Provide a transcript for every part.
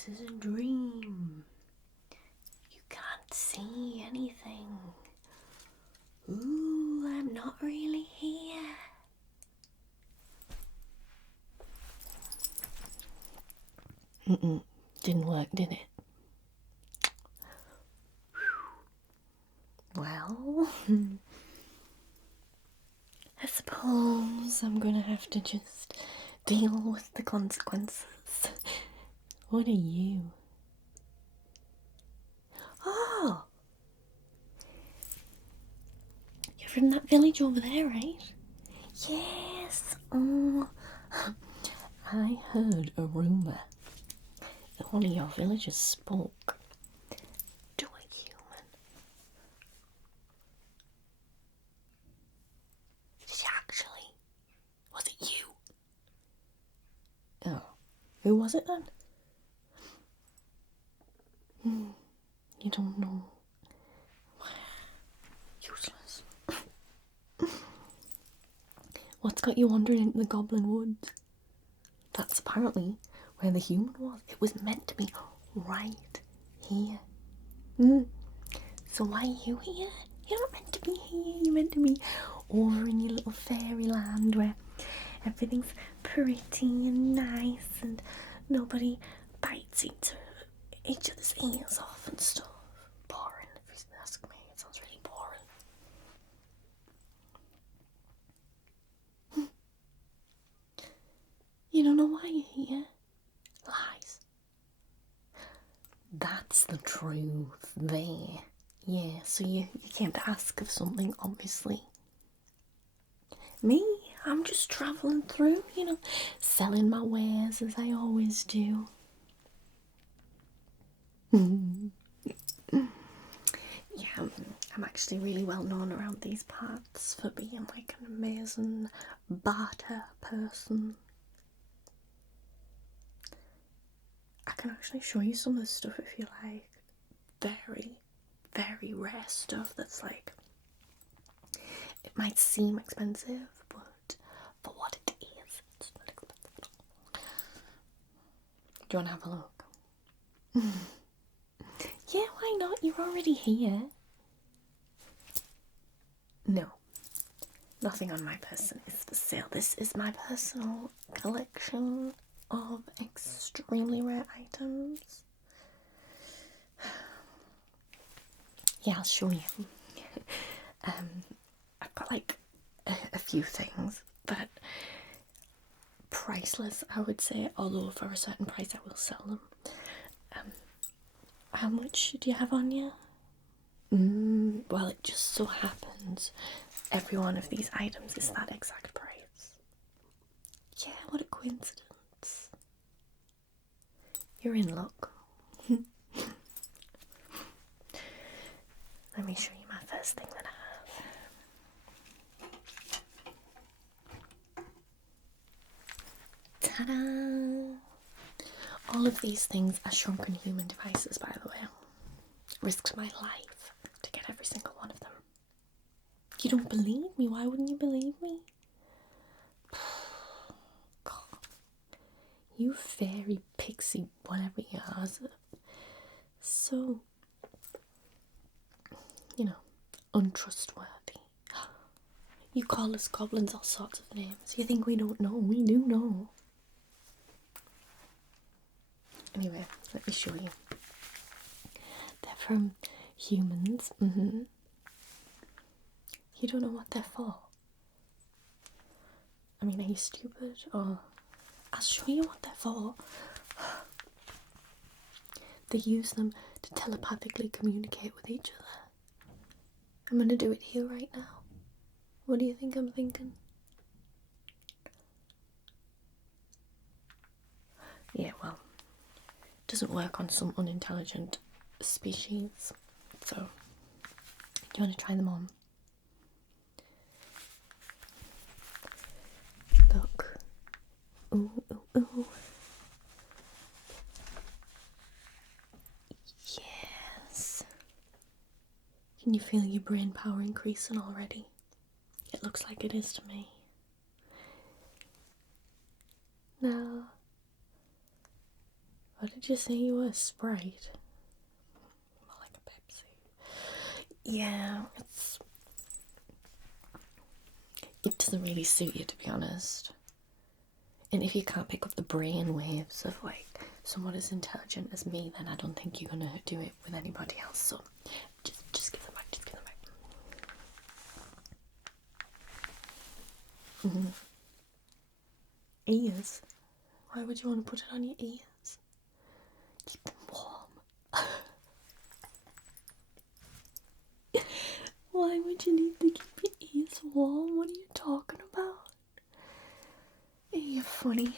this is a dream. You can't see anything. Ooh, I'm not really here. Didn't work, did it? Well, I suppose I'm gonna have to just deal with the consequences. What are you? Oh! You're from that village over there, right? Yes! Oh, I heard a rumour that one of your villagers spoke to a human. Did she actually? Was it you? Oh, who was it then? You don't know. Useless. What's got you wandering into the Goblin Woods? That's apparently where the human was. It was meant to be right here. So why are you here? You're not meant to be here. You're meant to be over in your little fairyland where everything's pretty and nice and nobody bites each other's ears off and stuff. Boring, if you ask me. It sounds really boring. You don't know why you're here? Lies. That's the truth there. Yeah, so you came to ask of something, obviously. Me? I'm just travelling through, selling my wares as I always do. Yeah, I'm actually really well known around these parts for being like an amazing barter person. I can actually show you some of the stuff if you like. Very, very rare stuff that's like, it might seem expensive, but for what it is, it's not expensive at all. Do you want to have a look? Yeah, why not? You're already here. No, nothing on my person is for sale. This is my personal collection of extremely rare items. Yeah, I'll show you. I've got like a few things, but priceless, I would say, although for a certain price I will sell them. How much do you have on you? Well, it just so happens every one of these items is that exact price. Yeah, what a coincidence. You're in luck. Let me show you my first thing that I have. Ta-da! All of these things are shrunken human devices, by the way. Risked my life to get every single one of them. You don't believe me? Why wouldn't you believe me? God. You fairy pixie, whatever you are, so, untrustworthy. You call us goblins all sorts of names. You think we don't know? We do know. Anyway, let me show you. They're from humans. You don't know what they're for? I mean, are you stupid? Or I'll show you what they're for. They use them to telepathically communicate with each other. I'm gonna do it here right now. What do you think I'm thinking? Yeah, well, it doesn't work on some unintelligent species. So, do you want to try them on? Look. Ooh, ooh, ooh. Yes. Can you feel your brain power increasing already? It looks like it is to me. Now, What did you say you were? Sprite? More like a Pepsi. Yeah, it doesn't really suit you, to be honest. And if you can't pick up the brain waves of like someone as intelligent as me, then I don't think you're gonna do it with anybody else. So just give them back. Just give them back. Ears? Why would you want to put it on your ears? Keep them warm. Why would you need to keep your ears warm? What are you talking about? You're funny.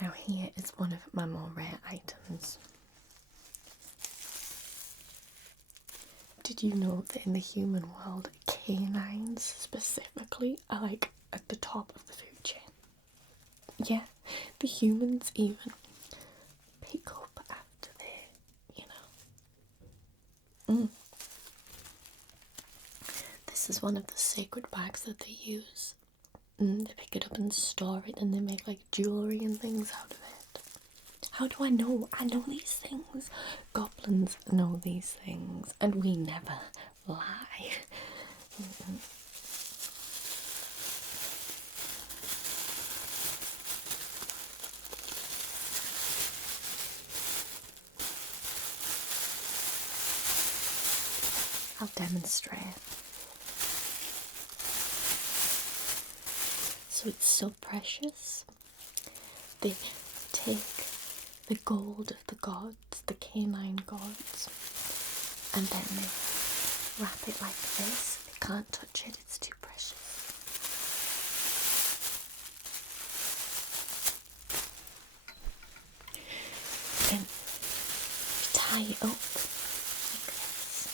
Now here is one of my more rare items. Did you know that in the human world, canines specifically are like at the top of the food chain? Yeah, the humans even pick up after they, This is one of the sacred bags that they use. They pick it up and store it, and they make like jewelry and things out of it. How do I know? I know these things. Goblins know these things, and we never lie. I'll demonstrate. So it's so precious. They take the gold of the gods, the canine gods, and then they wrap it like this. They can't touch it, it's too precious. And you tie it up like this.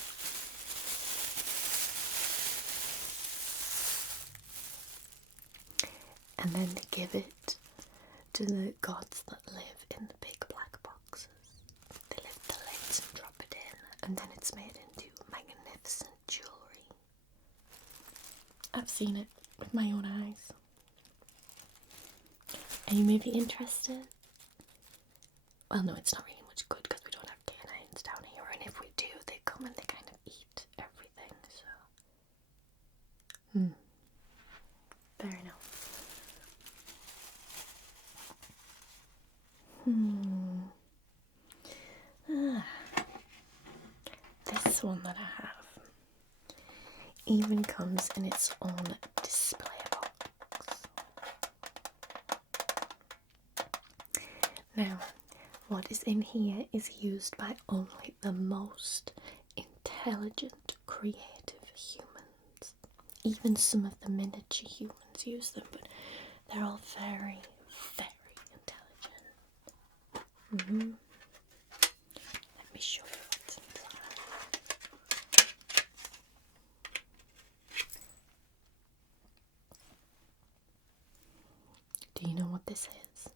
And then they give it to the gods that live in the big black boxes. They lift the lids and drop it in, and then it's made into magnificent jewellery. I've seen it with my own eyes. Are you maybe interested? Well, no, it's not really much good because we don't have canines down here, and if we do, they come and they kind of eat everything, so... Fair enough. This one that I have even comes in its own display box. Now, what is in here is used by only the most intelligent, creative humans. Even some of the miniature humans use them, but they're all very, very intelligent. Let me show you what's inside. Do you know what this is?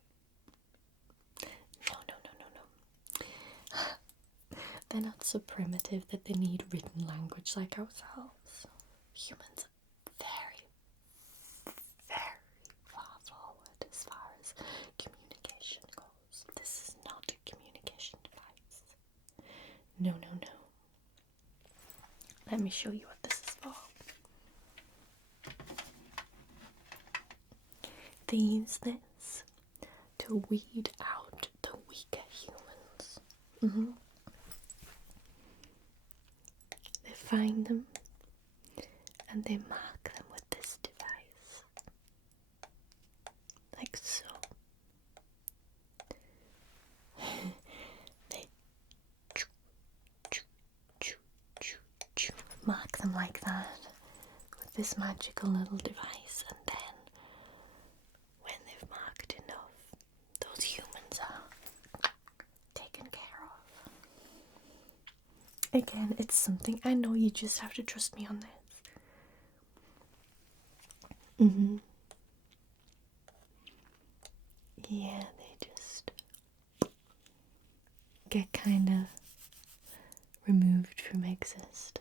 No. They're not so primitive that they need written language like ourselves. Humans are very, very far forward as far as communication goes. This is not a communication device. No. Let me show you what this is for. They use this to weed out the weaker humans. They find them and they mark them with this device. Like so. They mark them like that with this magical little device, and then when they've marked enough, those humans are taken care of. Again, it's something I know, you just have to trust me on this. Yeah, they just get kind of removed from existence.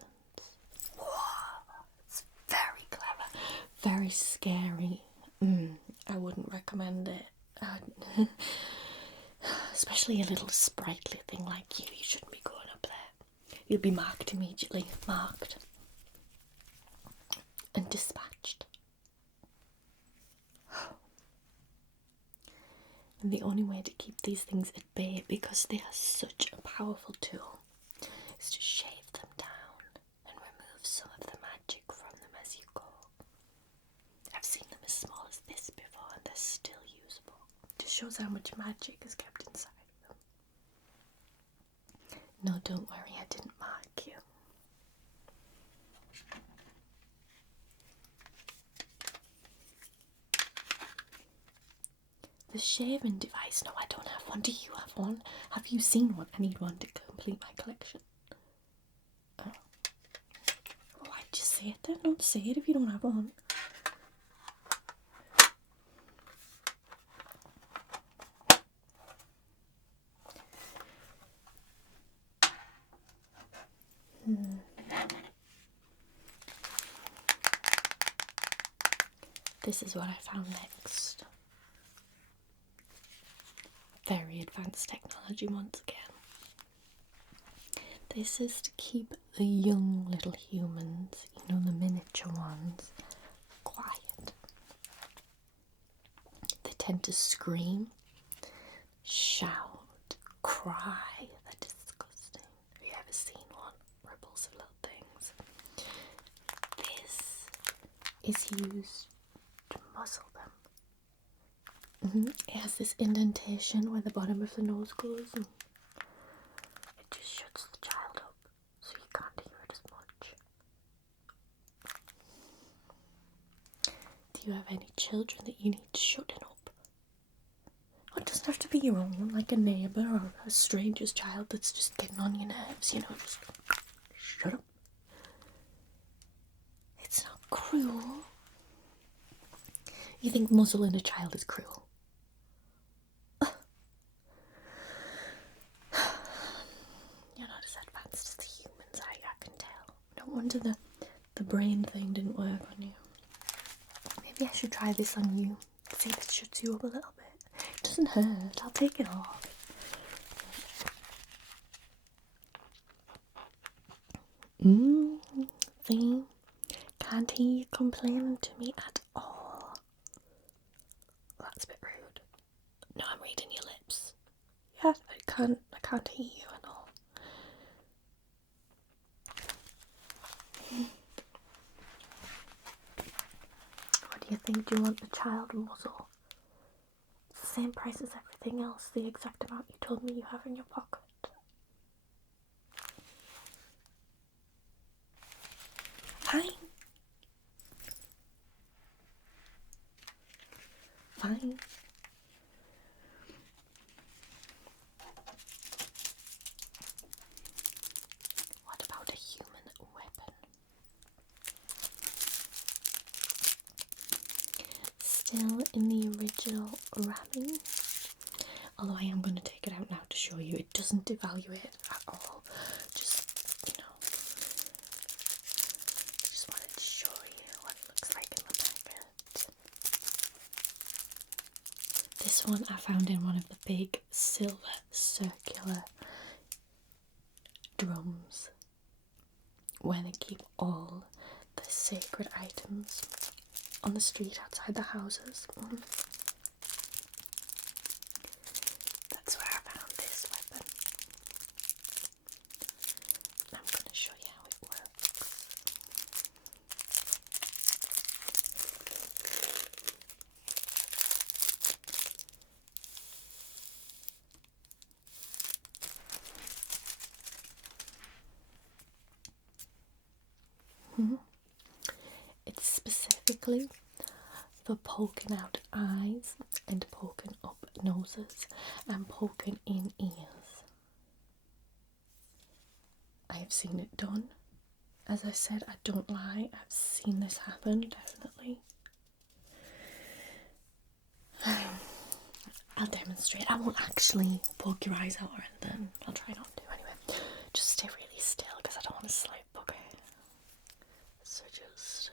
Whoa, it's very clever, very scary I wouldn't recommend it. Especially a little sprightly thing like you shouldn't be going up there. You'll be marked immediately. Marked. And dispatched. And the only way to keep these things at bay, because they are such a powerful tool, is to shave them down and remove some of the magic from them as you go. I've seen them as small as this before and they're still usable. Just shows how much magic is kept inside of them. No, don't worry, I didn't mark you. The shaving device. No, I don't have one. Do you have one? Have you seen one? I need one to complete my collection. Oh. Why'd you say it then? Don't say it if you don't have one. This is what I found next. Very advanced technology once again. This is to keep the young little humans, you know, the miniature ones, quiet. They tend to scream, shout, cry. They're disgusting. Have you ever seen one? Repulsive little things. This is used to muzzle them. It has this indentation where the bottom of the nose goes, and it just shuts the child up so you can't hear it as much. Do you have any children that you need shutting up? It doesn't have to be your own, like a neighbour or a stranger's child that's just getting on your nerves, you know, just shut up. It's not cruel. You think muzzling a child is cruel? You're not as advanced as the humans, I can tell. No wonder the brain thing didn't work on you. Maybe I should try this on you. See if it shuts you up a little bit. It doesn't hurt. I'll take it off. See? Can't hear you complaining to me at all. That's a bit rude. No, I'm reading your lips. Yeah, I can't hear you at all. What do you think? Do you want the child muzzle? It's the same price as everything else, the exact amount you told me you have in your pocket. Fine. Fine. What about a human weapon? Still in the original ramming. Although I am going to take it out now to show you. It doesn't devalue it at all. Just, you know, just wanted to show you what it looks like in the packet. This one I found in one of the big silver circular drums where they keep all the sacred items on the street outside the houses. That's where I found this weapon. I'm going to show you how it works. It's specifically for poking out eyes and poking up noses and poking in ears. I have seen it done. As I said, I don't lie. I've seen this happen, definitely. I'll demonstrate. I won't actually poke your eyes out or anything. I'll try not to anyway. Just stay really still because I don't want to slip, okay? So just...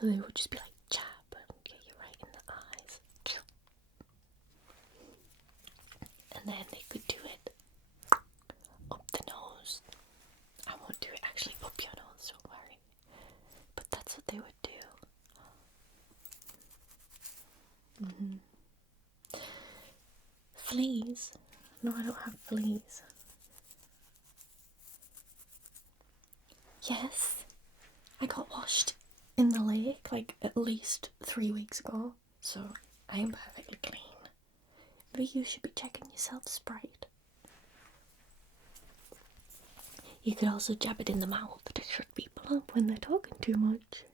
So they would just be like jab and get you right in the eyes. And then they could do it up the nose. I won't do it actually up your nose, don't worry. But that's what they would do. Fleas? No, I don't have fleas. Yes, I got washed in the lake like at least 3 weeks ago, so I am perfectly clean. Maybe you should be checking yourself, Sprite. You could also jab it in the mouth to shut people up when they're talking too much.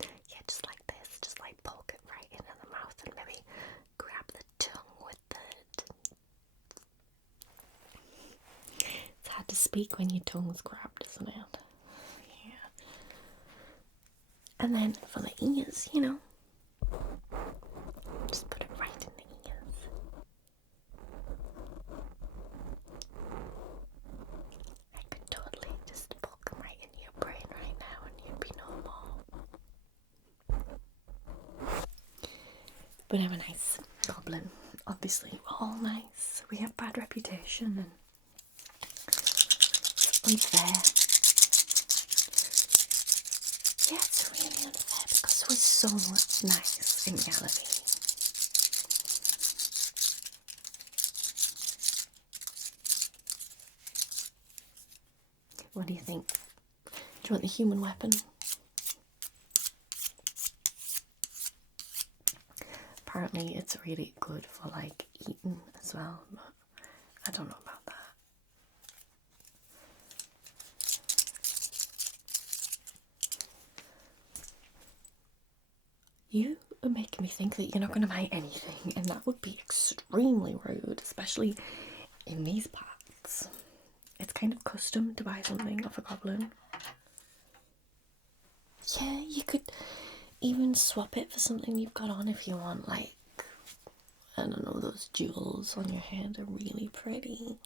Yeah, just like this, just like poke it right into the mouth and maybe grab the tongue with it. It's hard to speak when your tongue's grabbed, isn't it? Yeah. And then for the ears, you know, just put it right in the ears. I could totally just poke them right in your brain right now and you'd be normal. But I'm a nice goblin. Obviously, we're all nice. We have bad reputation and it's unfair. Yeah, it's really unfair because we're so nice in reality. What do you think? Do you want the human weapon? Apparently it's really good for like eating as well, but I don't know about that. You are making me think that you're not going to buy anything, and that would be extremely rude, especially in these parts. It's kind of custom to buy something off a goblin. Yeah, you could even swap it for something you've got on if you want, like, I don't know, those jewels on your hand are really pretty.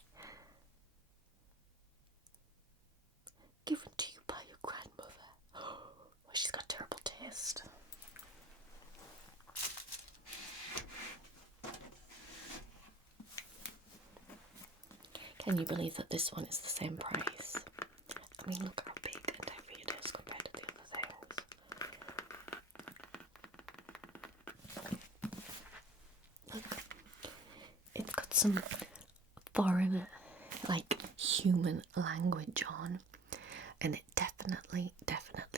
Given to you by your grandmother. Oh, she's got terrible taste. Can you believe that this one is the same price? I mean, look how big and heavy it is compared to the other things. Look, it's got some foreign, like, human language on, and it definitely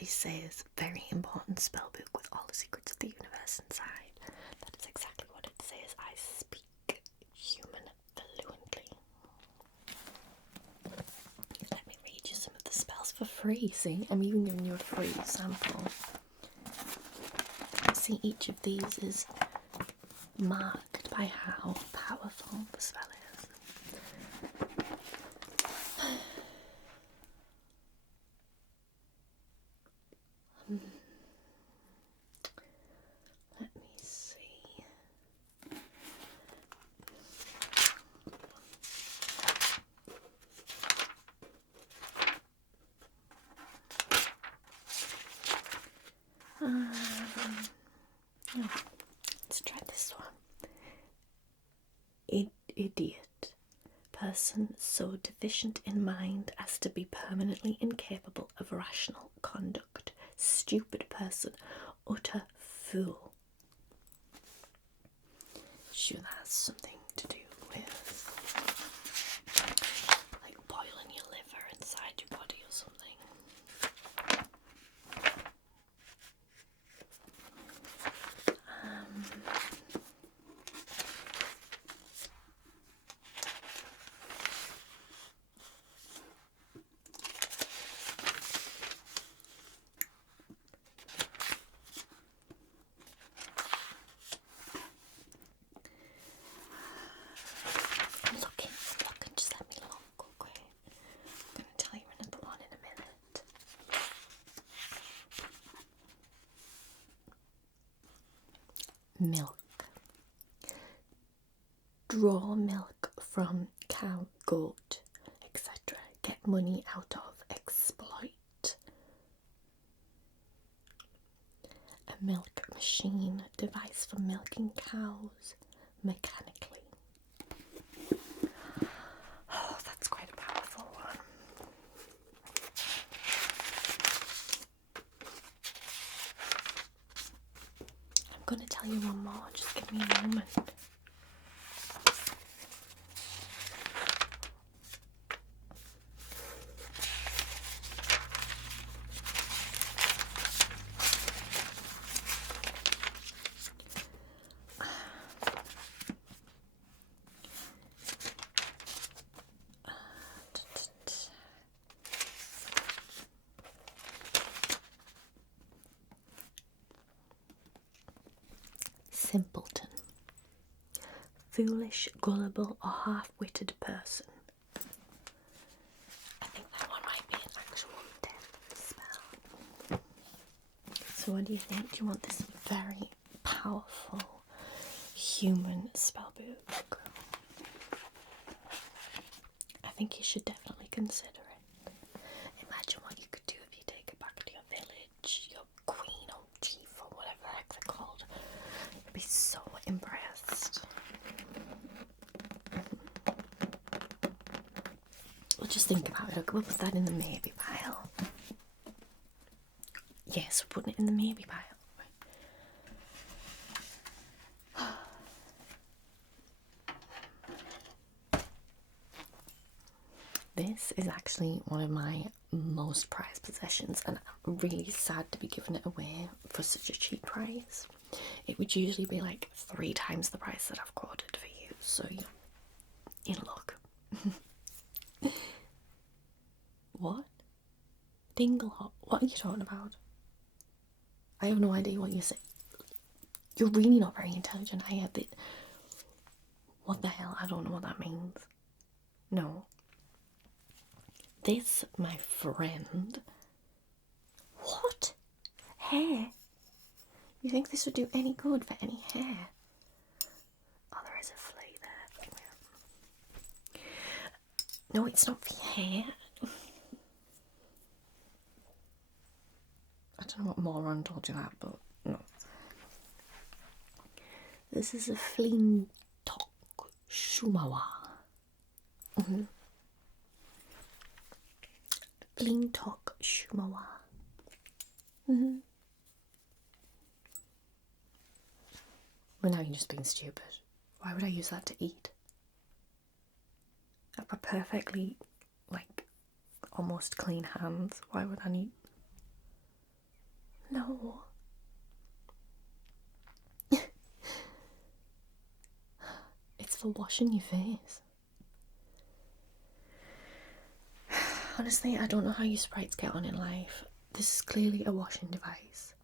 says very important spellbook with all the secrets of the universe inside. That is exactly what it says. I speak human fluently. Let me read you some of the spells for free. See, I'm even giving you a free sample. See, each of these is marked by how powerful the spell is. Let me see. Let's try this one. Idiot. Person so deficient in mind as to be permanently incapable of rational conduct. Stupid person. Utter fool. Sure, that has something to do with like boiling your liver inside your body or something. Look, just let me look, okay? I'm going to tell you another one in a minute. Milk. Draw milk from cow, goat, etc. Get money out of, exploit. milk machine device for milking cows mechanically. Oh, that's quite a powerful one. I'm going to tell you one more, just give me a moment. Simpleton. Foolish, gullible, or half-witted person. I think that one might be an actual death spell. So what do you think? Do you want this very powerful human spellbook? I think you should definitely consider it. Imagine what you could do if you take it back to your village, your queen or chief or whatever the heck they're called. You'd be so impressed. Well, just think about it. Okay, we'll put that in the maybe pile. Yes, we're putting it in the maybe pile. This is actually one of my most prized possessions, and I'm really sad to be giving it away for such a cheap price. It would usually be like 3 times the price that I've quoted for you, so you're in luck. What? Dinglehop? What are you talking about? I have no idea what you're saying. You're really not very intelligent. I have it. What the hell? I don't know what that means. No. This, my friend. What? Hair? You think this would do any good for any hair? Oh, there is a flea there. No, it's not for your hair. I don't know what moron told you that, but no. This is a Flintok Shumawa. Flintok Shumawa. Well, now you're just being stupid. Why would I use that to eat? I've got perfectly, like, almost clean hands. Why would I need... No. It's for washing your face. Honestly, I don't know how you sprites get on in life. This is clearly a washing device.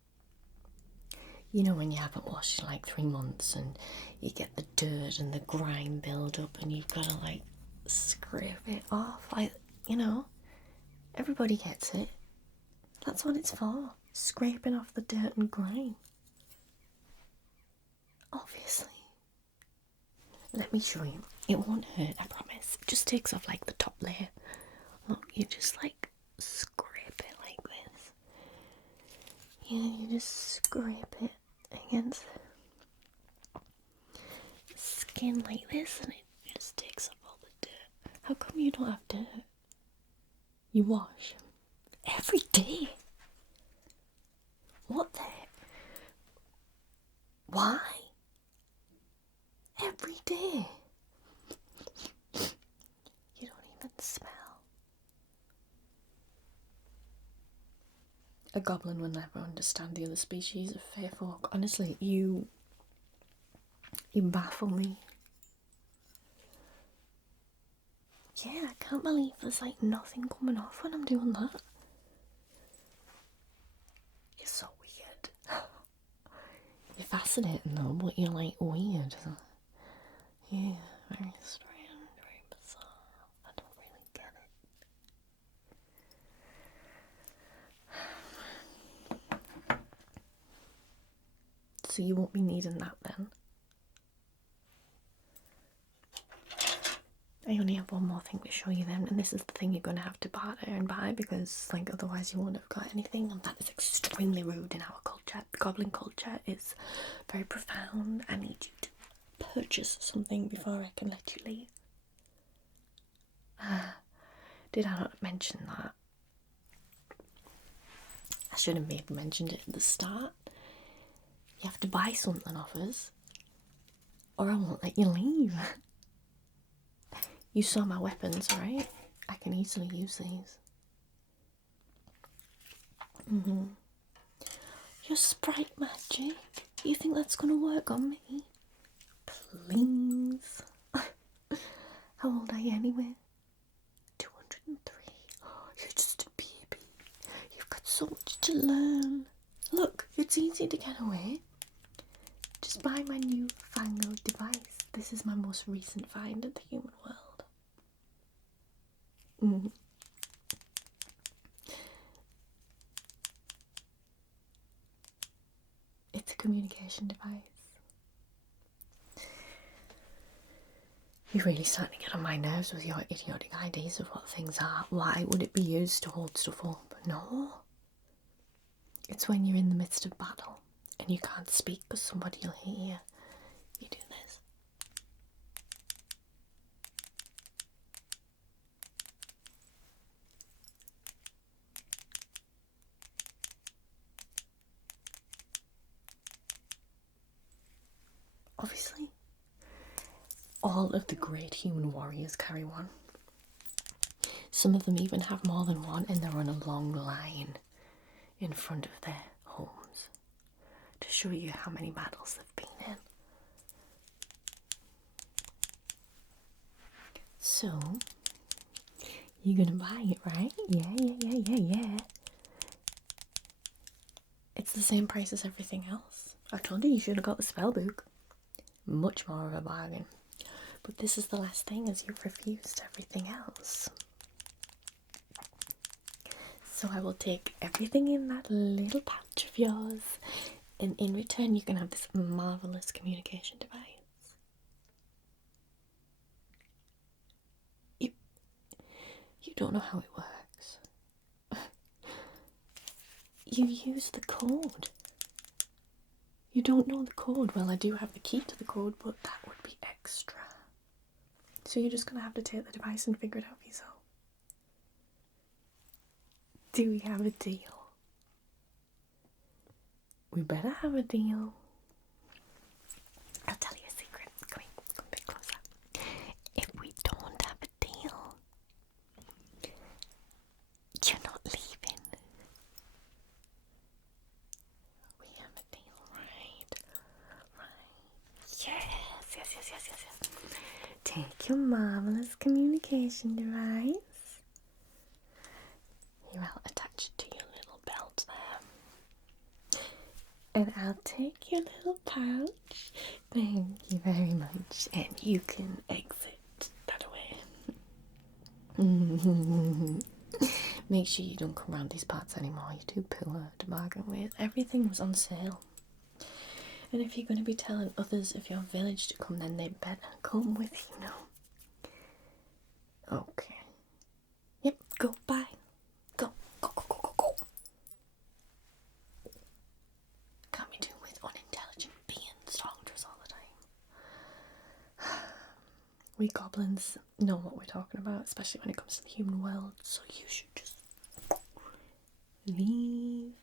You know when you haven't washed in like 3 months and you get the dirt and the grime build up and you've got to like scrape it off. Like, you know, everybody gets it. That's what it's for. Scraping off the dirt and grime. Obviously. Let me show you. It won't hurt, I promise. It just takes off like the top layer. Look, you just like scrape it like this. Yeah, you just scrape it against the skin like this and it just takes off all the dirt. How come you don't have dirt? You wash every day. What the heck? Why? Every day. You don't even smell. A goblin will never understand the other species of fair folk. Honestly, you baffle me. Yeah, I can't believe there's like nothing coming off when I'm doing that. You're so weird. You're fascinating though, but you're like weird. Yeah, very strange, very bizarre. I don't really get it. So you won't be needing that then? I only have one more thing to show you then, and this is the thing you're going to have to barter and buy, because like otherwise you won't have got anything, and that is extremely rude in our culture. Goblin culture is very profound. I need you to purchase something before I can let you leave. Did I not mention that? I should have maybe mentioned it at the start. You have to buy something off us, or I won't let you leave. You saw my weapons, right? I can easily use these. Your Sprite magic? You think that's gonna work on me? Please. How old are you anyway? 203. Oh, you're just a baby. You've got so much to learn. Look, it's easy to get away. Just buy my new fangled device. This is my most recent find in the human world. It's a communication device. You're really starting to get on my nerves with your idiotic ideas of what things are. Why would it be used to hold stuff up? No. It's when you're in the midst of battle and you can't speak because somebody will hear you. You do this. Obviously, all of the great human warriors carry one. Some of them even have more than one, and they're on a long line in front of their homes to show you how many battles they've been in. So, you're gonna buy it, right? Yeah. It's the same price as everything else. I told you should have got the spell book. Much more of a bargain. But this is the last thing, as you've refused everything else. So I will take everything in that little pouch of yours, and in return you can have this marvellous communication device. You don't know how it works. You use the code. You don't know the code. Well, I do have the key to the code, but that would be extra. So you're just going to have to take the device and figure it out for yourself. Do we have a deal? We better have a deal. I'll tell you a secret. Come a bit closer. If we don't have a deal, you're not leaving. We have a deal, right? Yes. Take your marvellous communication device. Here, I'll attach it to your little belt there. And I'll take your little pouch. Thank you very much. And you can exit that way. Make sure you don't come around these parts anymore. You're too poor to bargain with. Everything was on sale. And if you're going to be telling others of your village to come, then they better come with you now. Okay. Yep, go, bye. Go. Can't be doing with unintelligent beings talking to us all the time. We goblins know what we're talking about, especially when it comes to the human world, so you should just leave